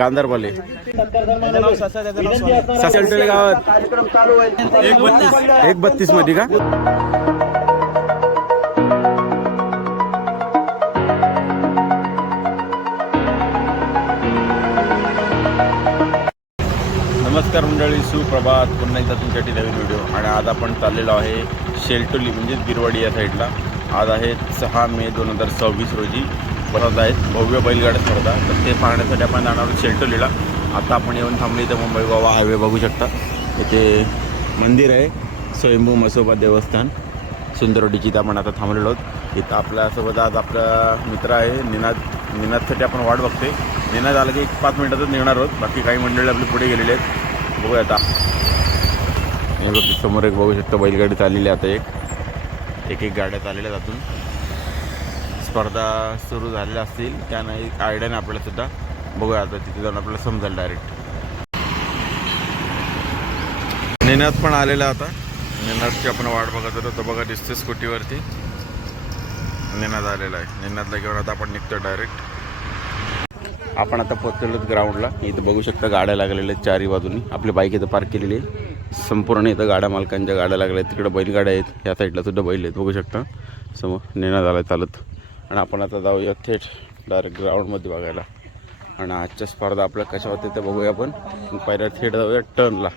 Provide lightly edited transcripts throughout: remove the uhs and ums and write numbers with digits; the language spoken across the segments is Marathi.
गांधारबाले सासलटोले गावात 1:32 मध्ये का? नमस्कार मंडळी, सुप्रभात. पुन्हा एकदा तुमच्यासाठी नवीन व्हिडिओ. आणि आज आपण चाललेलो आहे शेलटोली म्हणजेच बिरवाडी या साईडला. आज आहे 6 मे 2026 रोजी परत आहेत भव्य बैलगाडा स्पर्धा. तर ते पाहण्यासाठी आपण जाणार आहोत शेलटोलीला. आता आपण येऊन थांबले इथं मुंबई गोवा हायवे बघू शकता. इथे मंदिर आहे स्वयंभू म्हसोबा देवस्थान सुंदरवाडीची. इथं आपण आता थांबलेलो आहोत. इथं आपल्यासोबत आज आपला मित्र आहे निनादसाठी आपण वाट बघते. निनाद आलं की 5 मिनिटातच निघणार आहोत. बाकी काही मंडळी आपले पुढे गेलेले आहेत. बघूया आता. हे बघ समोर एक बघू शकता बैलगाडी चाललेली आहे. आता एक गाड्या चाललेल्या जातून स्पर्धा सुरू झालेल्या असतील त्या नाही आयडिया नाही आपल्याला सुद्धा. बघूया आता तिथे जाऊन आपल्याला समजेल डायरेक्ट. निनाद पण आलेला आता. निनादची आपण वाट बघत होतो. तर बघा दिसते स्कूटीवरती निनाद आलेला आहे. निनादला घेऊन आता आपण निघतो डायरेक्ट. आपण आता पोहोचलेलो ग्राउंडला. इथं बघू शकता गाड्या लागलेल्या आहेत चारही बाजूनी. आपली बाईक इथं पार्क केलेली आहे. संपूर्ण इथं गाड्या मालकांच्या गाड्या लागल्या आहेत. तिकडे बैलगाड्या आहेत. या साईडला सुद्धा बैल आहेत बघू शकता. समोर निनाद आला चालत. आणि आपण आता जाऊया थेट डायरेक्ट ग्राउंडमध्ये बघायला. आणि आजच्या स्पर्धा आपल्या कशा होते ते बघूया आपण. पहिल्या थेट जाऊया टर्नला.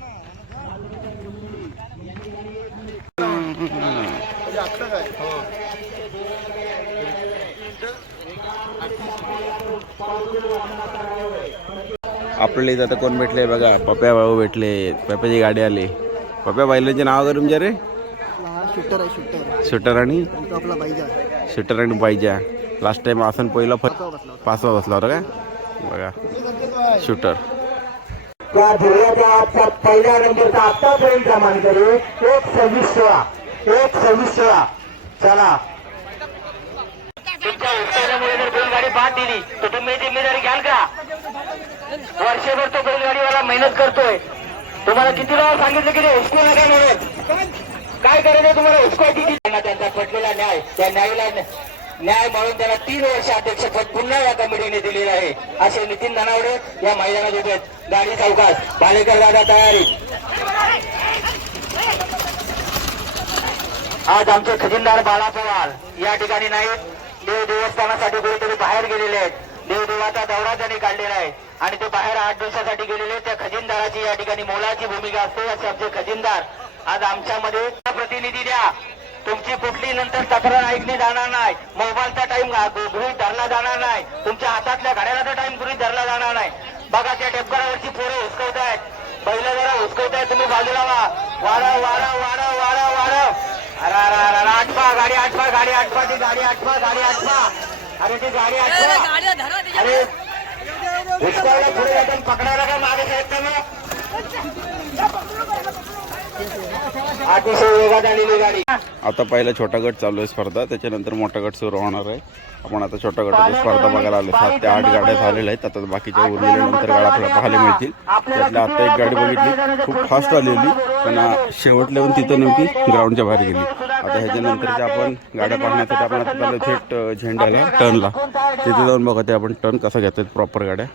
आपल्याला इथं आता कोण भेटले बघा. पप्या भाऊ भेटले. पप्याची गाडी आली. पप्या बैलांचे नाव करून तुमच्या रे? शूटर आणि शूटर आणि पाहिजे. लास्ट टाइम आसन पहिला 5वा बसला होता का बघा शूटर. पहिल्या नंबरचा आतापर्यंत मानकरी 1:26. चला तुमच्या उत्साहामुळे जर बैलगाडी बाद दिली तर तुम्ही जिम्मेदारी घ्याल का? वर्षभर तो बैलगाडीवाला मेहनत करतोय. तुम्हाला किती वेळा सांगितलं की ते हुसकू नका म्हणून. काय करायचं तुम्हाला हुसकायची? त्यांचा पटलेला न्याय, त्या न्यायाला न्याय म्हणून त्याला 3 वर्ष अध्यक्षपद पुन्हा या कमिटीने दिलेलं आहे. असे नितीन धनावडे या मैदानात उभे आहेत. गाडी चौकात बालेकर दादा तयारी. आज आमचे खजिनदार बाळा पवार या ठिकाणी नाहीत. देव देवस्थानासाठी कुठेतरी बाहेर गेलेले आहेत. देवदेवाचा दौरा त्यांनी काढलेला आहे आणि ते बाहेर 8 दिवसासाठी गेलेले. त्या खजिनदाराची या ठिकाणी मोलाची भूमिका असते. असे आमचे खजिनदार आज आमच्यामध्ये. प्रतिनिधी द्या. तुमची कुठली नंतर तक्रार ऐकली जाणार नाही. मोबाईलचा टाइम गृहीत धरला जाणार नाही. तुमच्या हातातल्या घड्याळाचा टाइम गृहीत धरला जाणार नाही. बघा त्या टेपकारावरची पोरं हुसकवत आहेत. बैल जरा हुसकवत आहेत. तुम्ही बाजूला वाढव. अरे आठवा गाडी आठवा गाडी आठवा ती गाडी आठवा गाडी आठवा. अरे ती गाडी आठवा. अरे हुसकावला पुढे जाताना पकडायला का मागे साहेब त्यांना? अतिशय वेगात आलेली गाडी. आता पहिला छोटा गट चालू आहे स्पर्धा. त्याच्यानंतर मोठा गट सुरू होणार आहे. आपण आता छोटा गटाची स्पर्धा बघायला आलो. 7 ते 8 गाड्या झालेल्या आहेत. आता बाकीच्या उरलेल्या नंतर गाड्या आपल्याला पाहायला मिळतील. त्यातल्या आता एक गाडी बघितली खूप फास्ट आलेली पण शेवटला येऊन तिथं नेमकी ग्राउंडच्या बाहेर गेली. आता ह्याच्यानंतरच्या आपण गाड्या पाहण्यासाठी आपण आता चालू थेट झेंड्याला टर्नला. तिथे जाऊन बघा ते आपण टर्न कसा घेतात प्रॉपर गाड्या.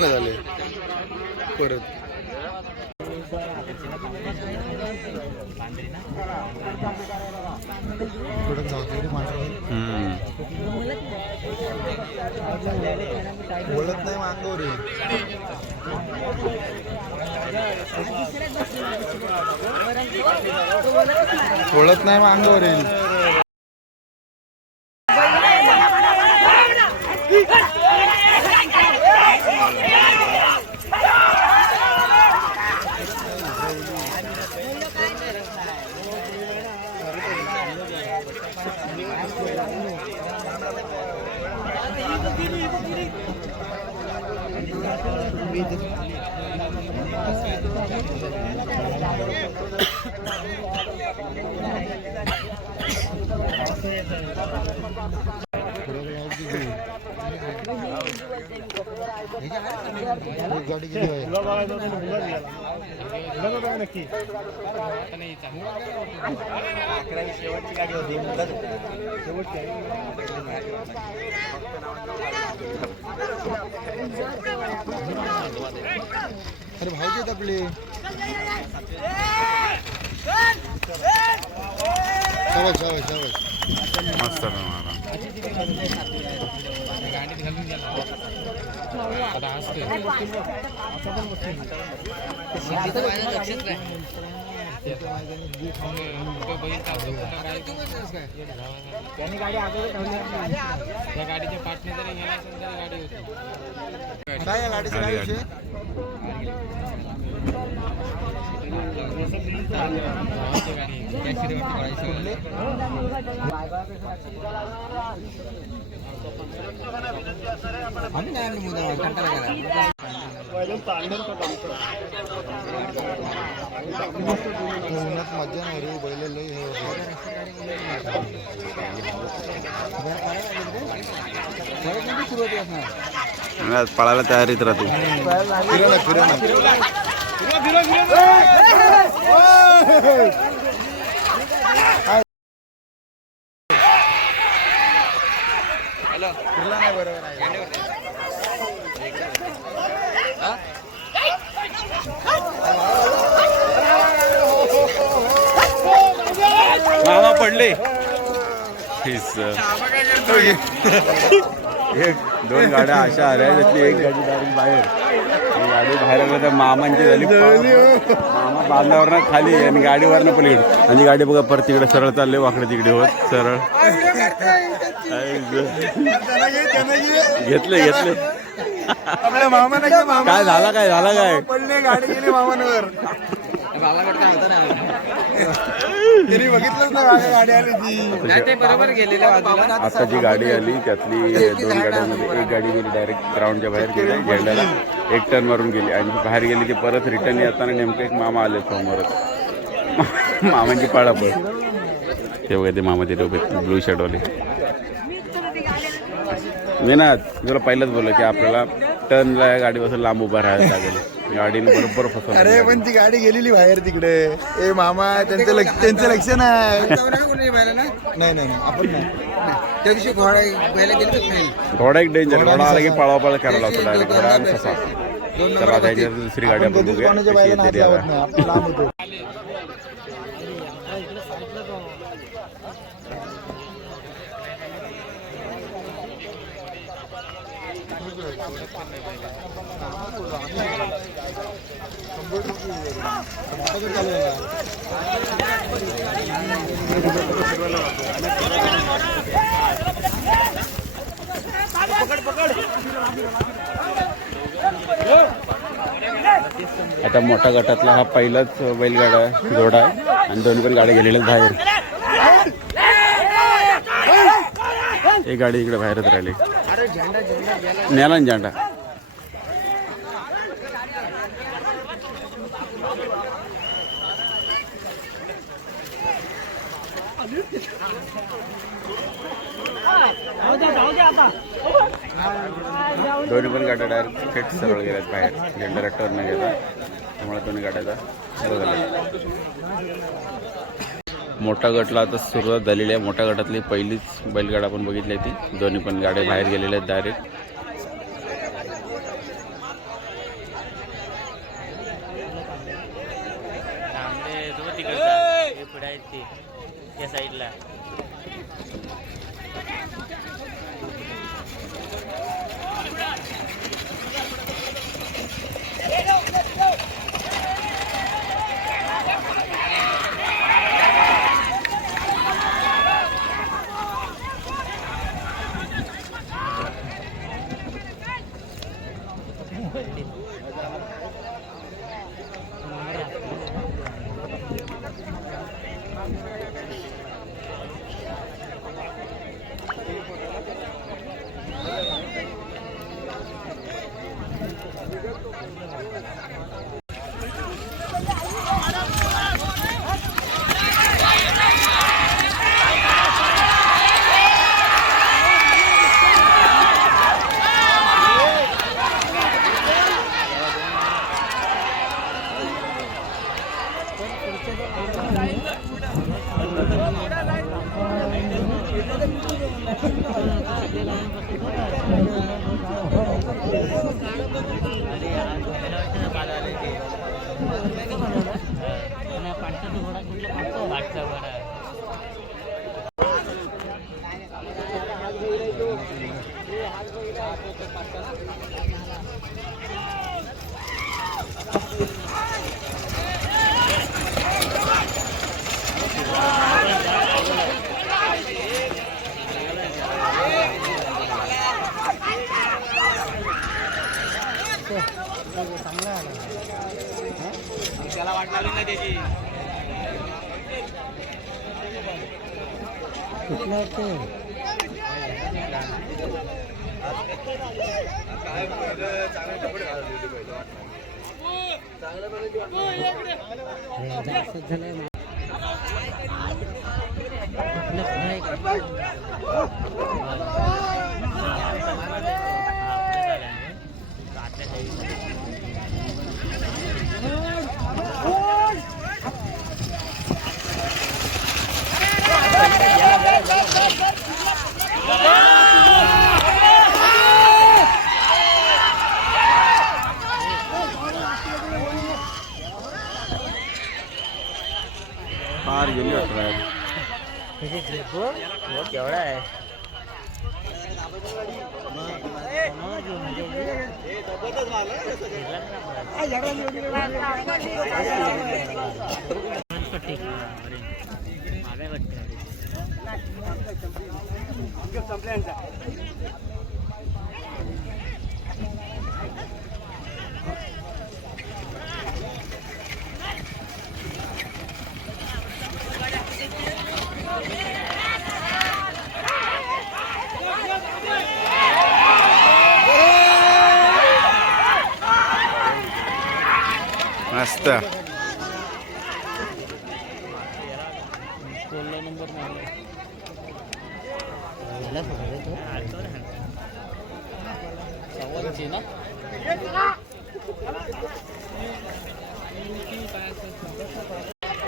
झाले परत बोलत नाही मागो रे बोलत नाही मागो रे गाडी किती आहे नक्की शेवटची गाडी होती अरे भाऊचे आपले मस्त गाडीच्या पाठने जरी गेला असेल तरी गाडी होती काय या गाडीचा काय विषय उन्हात मजा नाही रे बैल लई हे पळायला तयारीत राहते मामा पडले एक दोन गाड्या अशा आल्या त्यातली एक गाडी डायरेक्ट बाहेर ती गाडी बाहेर आल्या तर मामांची झाली मामा बांधावरनं खाली आणि गाडीवरनं पलीकडे आणि गाडी बघा परत तिकडे सरळ चालले वाकडे तिकडे होत सरळ घेतले आपल्या मामाने काय झाला काय पडले गाडी गेली मामांवर तरी बघितलंच ना गाडी आली ती बरोबर गेलेल्या बाजूला आता जी गाडी आली त्यातली दोन गाड्यांमध्ये एक गाडी गेली डायरेक्ट ग्राउंडच्या बाहेर गेली झेंड्याला एक टर्न मारून गेली आणि बाहेर गेली ती परत रिटर्न येताना नेमकं एक मामा आले समोरच मामांची पाळापळ ते बघा ते मामा तिथे उभे ब्लू शर्टवाले मी ना तुला पहिलंच बोललो की आपल्याला टर्नला या गाडीपासून लांब उभा राहायला लागेल गाडीने बरोबर फसवलं अरे पण ती गाडी गेलेली बाहेर तिकडे ए मामा त्यांचं लक्ष नाही आपण नाही त्या दिवशी घोडा गेले घोडा एक डेंजर घोडा आला की पळापळ करायला लागतो डायरेक्ट घोडा आणि फसा चला त्याच्या दुसरी गाडी आपण बघूया कोणाच्या बायला हात लावत नाही आपण लांब होतो आता मोठ्या गटातला हा पहिलाच बैलगाडा घोडा आहे आणि दोन्ही पण गाड्या गेलेल्या बाहेर एक गाडी इकडे बाहेरच राहिली न्याला ना झेंडा दोन्ही पण गाड्या डायरेक्ट थेट सरळ गेल्यात बाहेर झेंडाला टर्न न घेता त्यामुळे दोन्ही गाड्याचा मोठा गटला आता सुरुवात झालेली आहे मोठ्या गटातली पहिलीच बैलगाडा आपण बघितली ती दोन्ही पण गाड्या बाहेर गेलेल्या आहेत डायरेक्ट तिकडे आहेत ते त्या साईडला. त्याला वाट लागली ना त्याची. फार गेली वाटतं. केवढा आहे मस्त.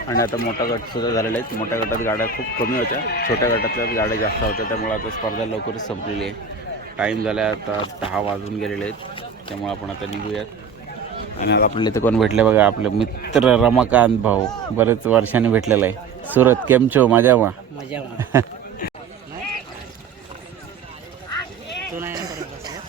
आणि आता मोठा गट सुद्धा झालेला आहे. मोठ्या गटात गाड्या खूप कमी होत्या, छोट्या गटातल्या गाड्या जास्त होत्या. त्यामुळे आता स्पर्धा लवकरच संपलेली आहे. टाईम झाला आहे आता 10 वाजून गेलेले आहेत. त्यामुळे आपण आता निघूयात. आणि आता आपल्याला इथे कोण भेटले बघा, आपले मित्र रमाकांत भाऊ, बरेच वर्षांनी भेटलेला आहे. सुरत केम छो? मजा मा मजा तू नाही ना करत बसला.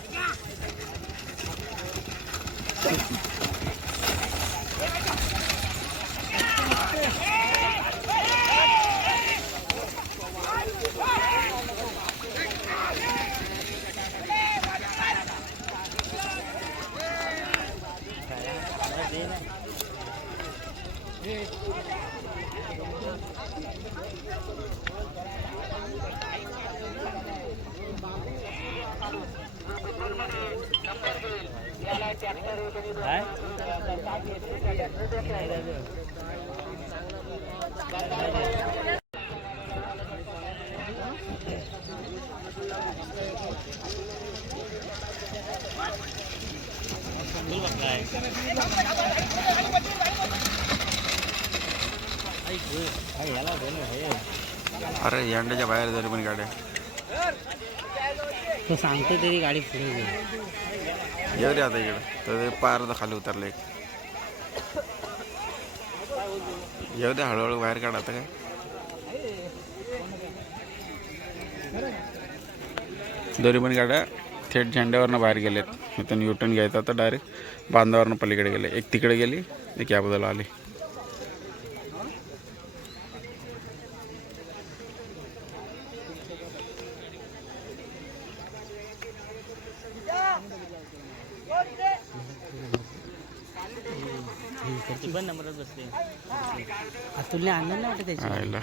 अरे यांड्याच्या बाहेर झाली पण गाड्या. तो सांगतो तरी गाडी पुढे गेली. येऊ दे आता इकडे तर पार खाली उतरले. येऊ दे हळूहळू बाहेर काढ आता काय. दोन्ही पण गाड्या थेट झेंड्यावरनं बाहेर गेल्यात. इथून युटर्न घ्यायचा आता डायरेक्ट बांधावरनं पलीकडे गेले. एक तिकडे गेली एक याबद्दल आली. त्याची पण नंबरच बसले. अतुलने आणलं ना वाटतं त्याची. आयला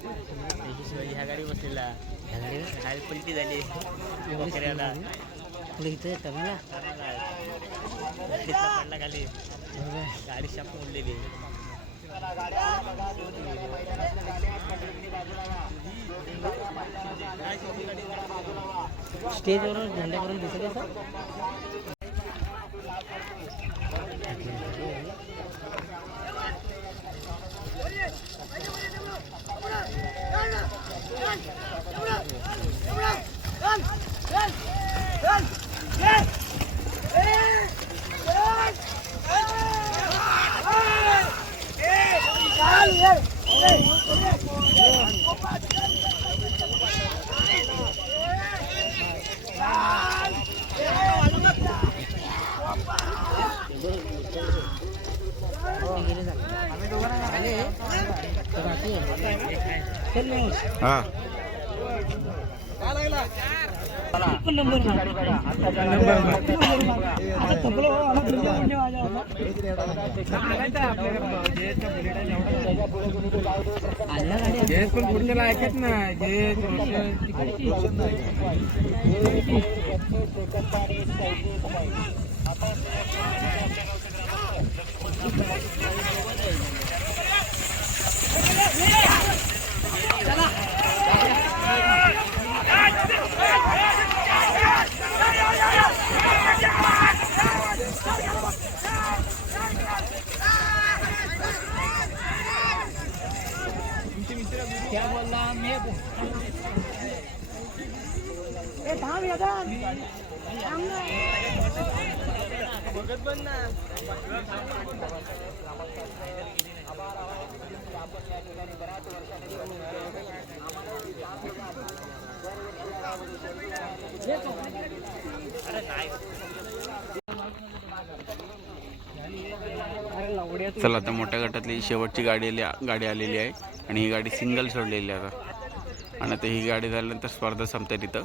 त्याच्याशिवाय ह्या गाडी बसलेला. ह्या गाडीवर खाली पलटी झाली. बकऱ्याला पुढे इथं टमाला पडला खाली. गाडी शाप मोडलेली. स्टेजवरून झेंडा करून दिसत असं. हा चला आता मोठ्या गटातली शेवटची गाडी आलेली आहे आणि ही गाडी सिंगल सोडलेली आहे आता. आणि आता ही गाडी झाल्यानंतर स्पर्धा संपते तिथं.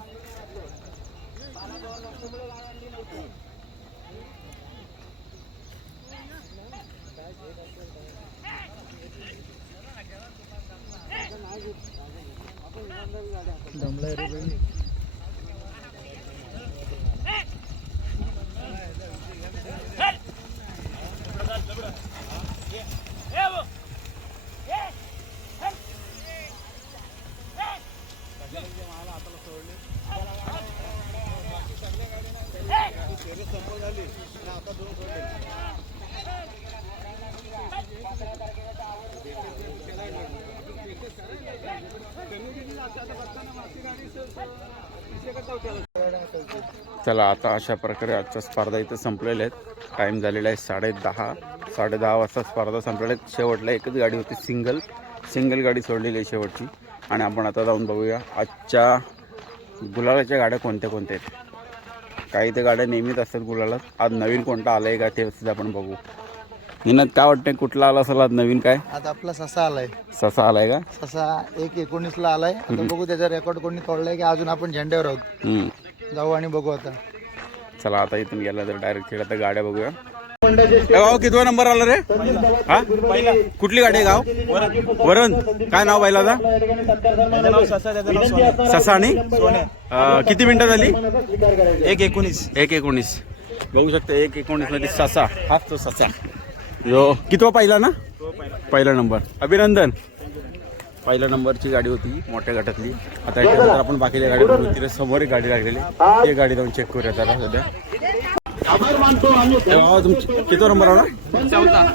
चला आता अशा प्रकारे आजच्या स्पर्धा इथं संपलेल्या आहेत. टाईम झालेला आहे 10:30 वाजता स्पर्धा संपलेल्या आहेत. शेवटला एकच गाडी होती, सिंगल गाडी सोडलेली आहे शेवटची. आणि आपण आता जाऊन बघूया आजच्या गुलालाच्या गाड्या कोणत्या कोणत्या आहेत. काही त्या गाड्या नेहमीच असतात गुलालात. आज नवीन कोणता आलाय का ते सुद्धा आपण बघू. निनाद काय वाटतंय कुठला आला असेल आज नवीन? काय आता आपला ससा आलाय. ससा आलाय का? ससा 1:19 आलाय. आता बघू त्याचा रेकॉर्ड कोणी तोडलाय की अजून आपण झेंड्यावर आहोत. जाऊ आणि बघू आता. चला आता इथून गेला तर डायरेक्ट खेळ आता गाड्या बघूया. गाव कितवा नंबर आला रे? हा पहिला. कुठली गाडी आहे? गाव वरण. काय नाव बैलाचा? ससा. आणि किती मिनिटं झाली? 1:19 बघू शकता. 1:19 मध्ये ससा. हाच तो ससा. यो कितवा पहिला ना? पहिला नंबर. अभिनंदन. पहिल्या नंबरची गाडी होती मोठ्या गटातली. आता याच्यानंतर आपण बाकीच्या गाडी बघू. तिथे समोर एक गाडी लागलेली, ती गाडी जाऊन चेक करूया जरा सध्या. किती नंबर आला?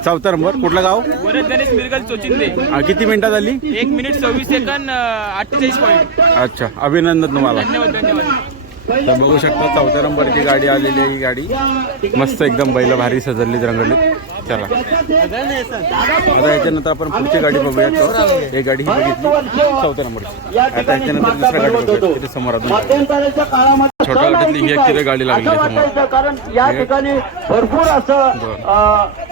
चौथा नंबर. कुठलं गाव? गणेश मिरगल चोचिंदे. किती मिनिटात झाली? 1 मिनिट 26 सेकंद 48 पॉईंट. अच्छा, अभिनंदन तुम्हाला. धन्यवाद धन्यवाद. तर बघू शकता 4थ्या नंबरची गाडी आलेली आहे. ही गाडी मस्त एकदम बैल भारी सजवली रंगवली. चला आता याच्यानंतर आपण पुढची गाडी बघूया. ही गाडी ही बघितली 4थ्या नंबरची. आता याच्यानंतर दुसऱ्या गाडी बघूया. तिथे समोर अजून छोट्या गाडीतली ही एक तिथे गाडी लागली आहे समोर. कारण या ठिकाणी भरपूर असं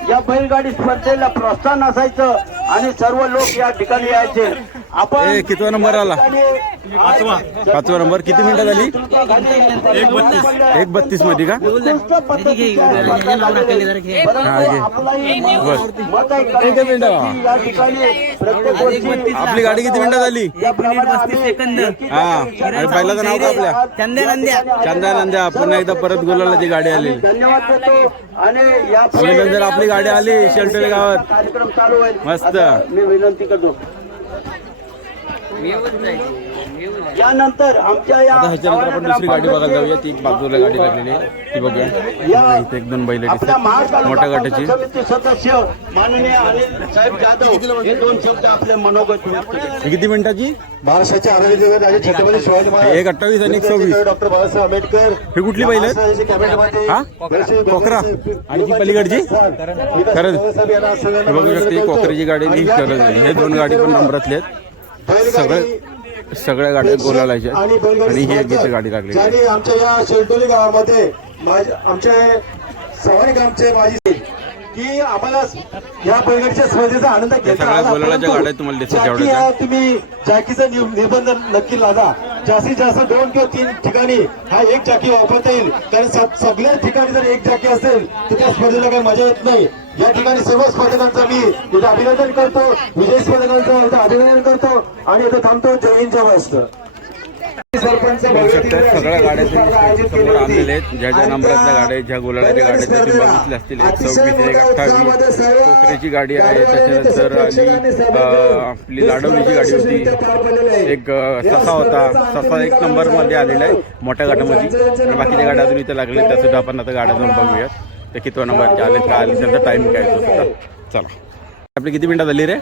या बैलगाडी स्पर्धेला प्रोत्साहन असायचं आणि सर्व लोक या ठिकाणी यायचे. आपण कितवा नंबर आला? 5वा नंबर. किती मिनिटं झाली? 1:32 मध्ये का? आपली गाडी किती मिनिटं झाली? 32 सेकंद. हा आणि पहिल्याचं नाव का आपल्या? चंद्या नंद्या. पुन्हा एकदा परत गुलालाची गाडी आली. धन्यवाद देतो. आणि या अभिनंदन आपली गाडी आली शेलटोली गावात. कार्यक्रम चालू आहे. मस्त. मी विनंती करतो. यानंतर आमच्या या आता ह्याच्यानंतर आपण दुसरी गाडी बघायला जाऊया. ती बाजूला गाडी लागलेली आहे ती बघूया. बघा, इथे 1-2 बैल दिसतात मोठ्या गटाची. समिती सदस्य माननीय अनिल साहेब जाधव हे 2 शब्द आपले मनोगत व्यक्त केले. ही किती मिनिटाची? महाराष्ट्राचे आरोग्य राजे छत्रपती शिवाजी महाराज 1:28 आणि 1:26. डॉक्टर बाबासाहेब आंबेडकर ही कुठली बैल आहेत? कॅबिनेटमध्ये हा कोकरा. आणि ती पलीकडची खरंच हे बघू शकते. ही कोकरीची गाडी आणि ही खरंच आहे. हे 2 गाडी पण नंबरातले आहेत. सगळ्या गाड्या गोलालाच्या आणि ही एक गीत गाडी लागली. ज्यांनी आमच्या या शेलटोली गावामध्ये आमच्या सवारी ग्रामचे माजी की आम्हाला या बैलगाडीच्या स्पर्धेचा आनंद सगळ्या गोलालाच्या गाड्या तुम्हाला दिसतात जॅकी जेवढ्या. तुम्ही जॅकीचं निबंध नक्की लादा. जास्तीत जास्त 2 किंवा 3 ठिकाणी हा एक जॅकी वापरता येईल. कारण सगळ्याच ठिकाणी जर एक जॅकी असेल तर त्या स्पर्धेला काही मजा येत नाही. या ठिकाणी सर्व स्पर्धकांचं मी इथं अभिनंदन करतो. विजय स्पर्धकांचं इथं अभिनंदन करतो आणि इथं थांबतो. जय हिंद, जय महाराष्ट्र. सरपंच बघू शकता सगळ्या गाड्या तुम्ही समोर आणलेल्या आहेत. ज्या ज्या नंबरातल्या गाड्या ज्या गोलाड्याच्या गाड्या त्या तुम्ही बघितल्या असतील. 1:26, 1:28 कोकरेची गाडी आहे. त्याच्यानंतर आली आपली लाडवलीची गाडी होती. एक ससा होता. ससा 1 नंबरमध्ये आलेला आहे मोठ्या गाड्यामध्ये. आणि बाकीच्या गाड्या अजून इथे लागल्या त्या सुद्धा आपण आता गाड्या जाऊन बघूयात. ते कितव्या नंबरचे आले काय आले त्यांचा टाईम काय तो सुद्धा. चला आपली किती मिनिटं झाली रे?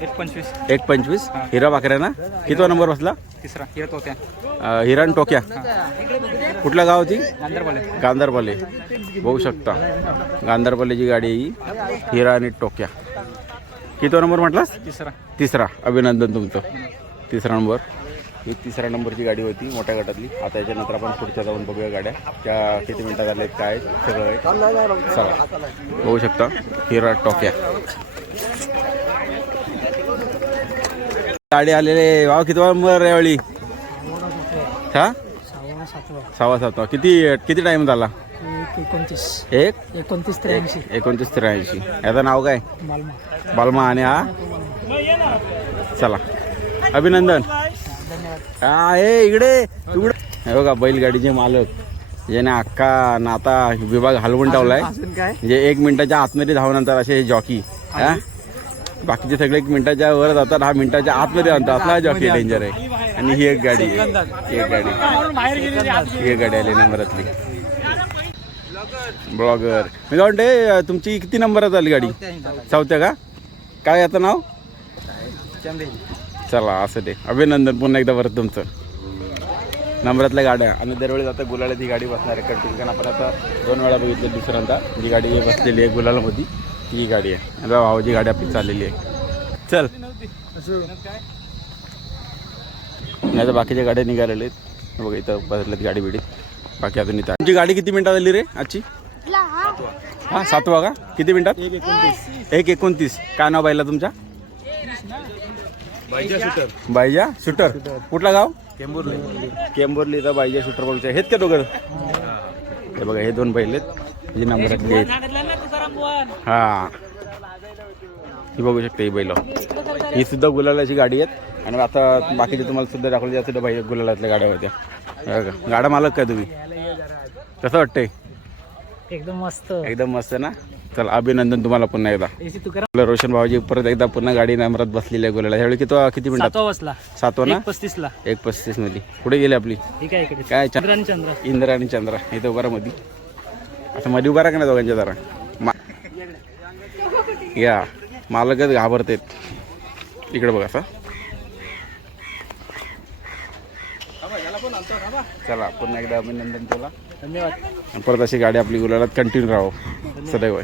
1:25. हिरा बाकऱ्या ना. कितवा नंबर बसला? 3रा. हिरा टोक्या. हिरण टोक्या. कुठल्या गाव होती? गांधारपाले. बघू शकता गांधारपालेची गाडी आहे ही. हिरा आणि टोक्या. कितवा नंबर म्हटलास? 3रा. अभिनंदन तुमचं. 3रा नंबर. ही 3ऱ्या नंबरची गाडी होती मोठ्या गटातली. आता याच्यानंतर आपण पुढच्या जाऊन बघूया गाड्या त्या किती मिनिटात आल्या आहेत काय सगळं आहे. चला बघू शकता हिरा टोक्या गाडी आलेले. वाव किती नंबर यावेळी? हा 6वा. किती टाइम झाला? 29:83. याचं नाव काय? बालमा. आणि हा चला अभिनंदन. हा हे इकडे हे बघा बैलगाडीचे मालक ज्याने अख्खा नाता विभाग हलवून ठेवलाय. म्हणजे 1 मिनिटाच्या आतमध्ये धावनंतर असे हे जॉकी. हा बाकीचे सगळे 1 मिनिटाच्या वर जातात. 10 मिनिटाच्या आतमध्ये आणतात. असला जॉकी डेंजर आहे. आणि ही एक गाडी आहे. ही गाडी आली नंबरातली. ब्लॉगर. मी काय म्हणते तुमची किती नंबरात आली गाडी? 4थ्या का? काय याचं नाव? चला असं ते अभिनंदन पुन्हा एकदा परत तुमचं. नंबरातल्या गाड्या आणि दरवेळेस आता गुलाला ती गाडी बसणार आहे कंटिन्यू. कारण आपण आता 2 वेळा बघितली. दुसऱ्यांदा जी गाडी बसलेली आहे गुलालामध्ये ही गाडी आहे. आता भावाची गाडी आपली चाललेली आहे. चल नाही तर बाकीच्या गाड्या निघालेल्या आहेत. बघा इथं बसल्यात गाडी बिडी. बाकी अजून इथं तुमची गाडी किती मिनिटात आली रे आजची? हा 7वा का? किती मिनिटात? 1:29. काय नाव बाईला तुमच्या? बायजा शूटर. कुठला गाव? केंबोर्लीचा बायजा शूटर. बघू आहेत का दोघं? हे बघा हे 2 बैल आहेत जे नंबरातले आहेत. हा ही बघू शकता ही बैल. ही सुद्धा गुलालाची गाडी आहेत. आणि आता बाकीचे तुम्हाला सुद्धा दाखवले त्या सुद्धा बाई गुलालातल्या गाड्या होत्या. गाडा मालक काय तुम्ही? कसं वाटतंय? एकदम मस्त ना. चल अभिनंदन तुम्हाला पुन्हा एकदा. रोशन भाऊजी परत एकदा पुन्हा गाडी नंबरात बसलेली आहे गुलाला. ह्यावेळी किती मिनिटात? 7वा ना. 1:35 मध्ये. कुठे गेली आपली? काय इंद्रा आणि चंद्रा इथं उभारा मध्ये. असं मध्ये उभारा का नाही दोघांच्या जरा. या मालकच घाबरतेत. इकडे बघा असं चला पुन्हा एकदा अभिनंदन तुला धन्यवाद. परत अशी गाडी आपली गुलालात कंटिन्यू राहो सदैव.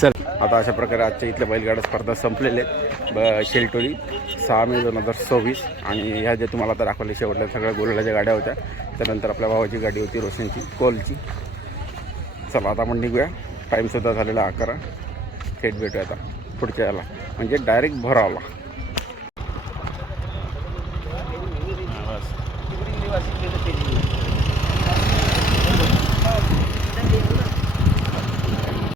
चल आता अशा प्रकारे आजच्या इथल्या बैलगाडा स्पर्धा संपलेले आहेत. शेलटोली 6 मे 2026 आणि ह्या जे तुम्हाला आता दाखवले शेवटल्या सगळ्या गुलालाच्या गाड्या होत्या. त्यानंतर आपल्या भावाची गाडी होती रोशनची कोलची. चला आता आपण निघूया. टाईमसुद्धा झालेला 11. थेट भेटूया आता पुढच्या याला म्हणजे डायरेक्ट भरावला.